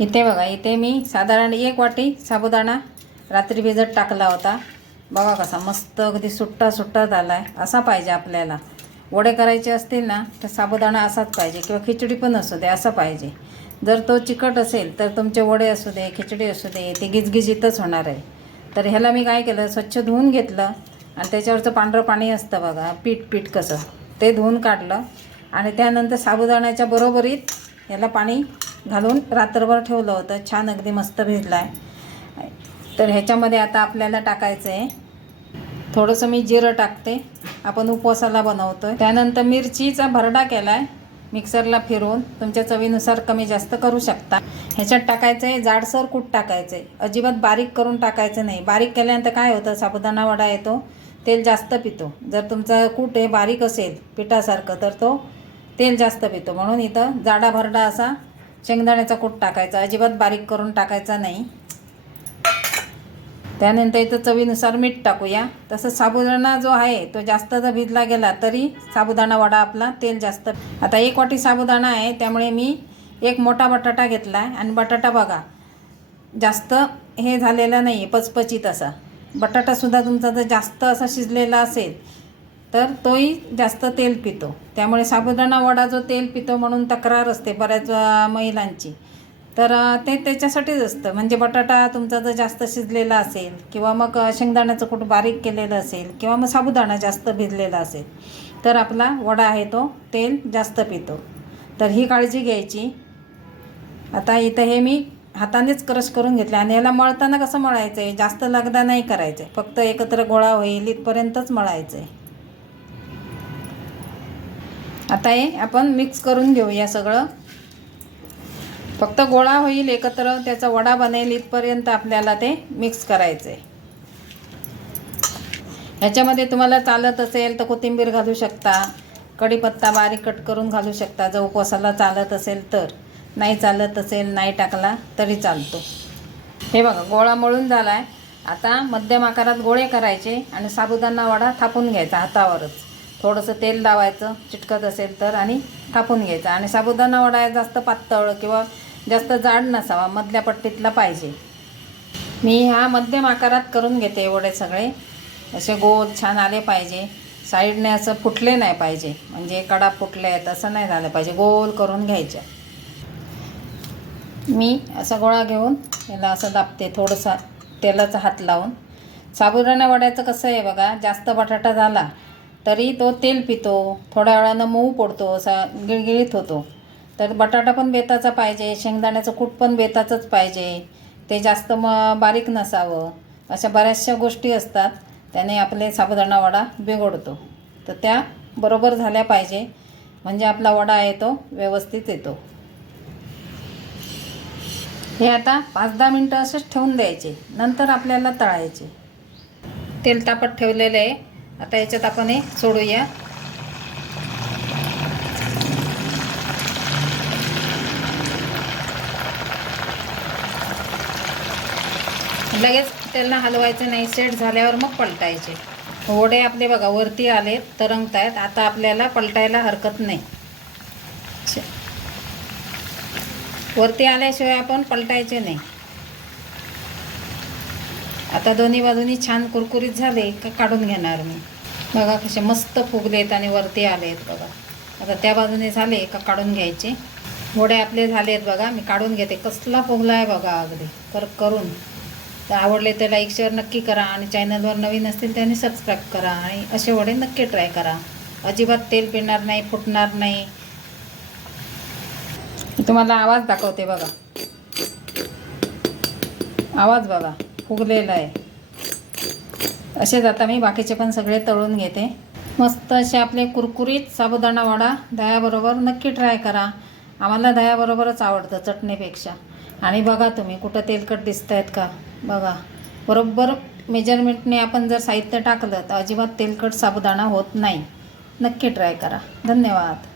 इथे बघा, इथे मी साधारण 1 वाटी साबुदाणा रात्री भिजत टाकला होता। बघा कसा मस्त अगदी सुट्टा सुट्टा झाला आहे। असा पाहिजे आपल्याला। वडे करायचे असतील ना तर साबुदाणा असाच पाहिजे, किंवा खिचडी पण असू दे असं पाहिजे। जर तो चिकट असेल तर तुमचे वडे असू दे खिचडी असू दे ते गिजगिजीतच होणार आहे। तर ह्याला मी काय केलं, स्वच्छ धुवून घेतलं आणि त्याच्यावरचं पांढरं पाणी असतं बघा, पीठ कसं ते धुवून काढलं आणि त्यानंतर साबुदाण्याच्या बरोबरीत याला पाणी घालून रात्रभर ठेवलं होतं। छान अगदी मस्त भिजला आहे। तर ह्याच्यामध्ये आता आपल्याला टाकायचं आहे थोडंसं मी जिरं टाकते, आपण उपवासाला बनवतो आहे। त्यानंतर मिरचीचा भरडा केला आहे, मिक्सरला फिरवून तुमच्या चवीनुसार कमी जास्त करू शकता। ह्याच्यात टाकायचं आहे जाडसर कूट टाकायचं आहे, अजिबात बारीक करून टाकायचं नाही। बारीक केल्यानंतर काय होतं, साबुदाणा वडा येतो तेल जास्त पितो। जर तुमचा कूट हे बारीक असेल पिठासारखं तर तो तेल जास्त पितो। म्हणून इथं जाडा भरडा असा शेंगदाण्याचा कूट टाकायचा, अजिबात बारीक करून टाकायचा नाही। त्यानंतर इथं चवीनुसार मीठ टाकूया। तसं साबुदाणा जो आहे तो जास्त जर भिजला गेला तरी साबुदाणा वडा आपला तेल जास्त। आता 1 वाटी साबुदाणा आहे त्यामुळे मी 1 मोठा बटाटा घेतला आहे आणि बटाटा बघा जास्त हे झालेला नाही आहे, पचपचीत असा। बटाटासुद्धा तुमचा जर जास्त असा शिजलेला असेल तर तोही जास्त तेल पितो। त्यामुळे साबुदाणा वडा जो तेल पितो म्हणून तक्रार असते बऱ्याच महिलांची, तर ते त्याच्यासाठीच असतं। म्हणजे बटाटा तुमचा जर जास्त शिजलेला असेल किंवा मग शेंगदाण्याचं कूट बारीक केलेलं असेल किंवा मग साबुदाणा जास्त भिजलेला असेल तर आपला वडा आहे तो तेल जास्त पितो। तर ही काळजी घ्यायची। आता इथं हे मी हातानेच क्रश करून घेतले आणि याला मळताना कसं मळायचं आहे, जास्त लगदा नाही करायचं आहे, फक्त एकत्र गोळा होईल इथपर्यंतच मळायचं आहे। आता हे आपण मिक्स करून घेऊया सगळं, फक्त गोळा होईल एकत्र त्याचा वडा बनेल इथपर्यंत आपल्याला ते मिक्स करायचं आहे। ह्याच्यामध्ये तुम्हाला चालत असेल तर कोथिंबीर घालू शकता, कढीपत्ता बारीक कट करून घालू शकता जर उपवासाला चालत असेल तर। नाही चालत असेल नाही टाकला तरी चालतो। हे बघा गोळा मळून झाला आहे। आता मध्यम आकारात गोळे करायचे आणि साबुदाणा वडा थापून घ्यायचा हातावरच, थोडंसं तेल लावायचं चिटकत असेल तर आणि थापून घ्यायचा। आणि साबुदाणा वडा जास्त पातळ किंवा जास्त जाड नसावा, मधल्या पट्टीतला पाहिजे। मी ह्या मध्यम आकारात करून घेते वडे सगळे, असे गोल छान आले पाहिजे, साईडने असं फुटले नाही पाहिजे, म्हणजे कडा फुटले आहेत असं नाही झालं पाहिजे, गोल करून घ्यायच्या। मी असा गोळा घेऊन याला असं दाबते थोडंसं तेलाचा हात लावून। साबुदाणा वड्याचं कसं आहे बघा, जास्त बटाटा झाला तरी तो तेल पितो, थोड्या वेळानं मऊ पडतो, असा गिळगिळीत होतो। तर बटाटा पण बेताचा पाहिजे, शेंगदाण्याचं कूट पण बेताचंच पाहिजे, ते जास्त बारीक नसावं। अशा बऱ्याचशा गोष्टी असतात त्याने आपले साबुदाणा वडा बिघडतो। तर त्या बरोबर झाल्या पाहिजे म्हणजे आपला वडा आहे तो व्यवस्थित येतो। हे आता 5-10 मिनटं असंच ठेवून द्यायचे, नंतर आपल्याला तळायचे। तेल तापत ठेवलेलं आहे, आता याच्यात आपण हे सोडूया। लगेच त्याला हलवायचं नाही, सेट झाल्यावर मग पलटायचे। वडे आपले बघा वरती आलेत, तरंगत आहेत। आता आपल्याला पलटायला हरकत नाही, वरती आल्याशिवाय आपण पलटायचे नाही। आता दोन्ही बाजूनी छान कुरकुरीत झाले का काढून घेणार मी। बघा कसे मस्त फुगलेत आणि वरती आलेत बघा। आता त्या बाजूने झाले का काढून घ्यायचे। वडे आपले झालेत बघा, मी काढून घेते। कसला फुगला आहे बघा अगदी करून। तर आवडले तर लाईक शेअर नक्की करा आणि चॅनलवर नवीन असतील त्याने सबस्क्राईब करा आणि असे वडे नक्की ट्राय करा। अजिबात तेल पिणार नाही, फुटणार नाही। तुम्हाला आवाज दाखवते बघा, आवाज बघा फुगलेला आहे। असेच आता मी बाकीचे पण सगळे तळून घेते। मस्त असे आपले कुरकुरीत साबुदाणा वडा दह्याबरोबर नक्की ट्राय करा। आम्हाला दह्याबरोबरच आवडतं चटणीपेक्षा। आणि बघा तुम्ही कुठं तेलकट दिसत आहेत का बघा, बरोबर मेजरमेंटने आपण जर साहित्य टाकलं तर अजिबात तेलकट साबुदाणा होत नाही। नक्की ट्राय करा। धन्यवाद।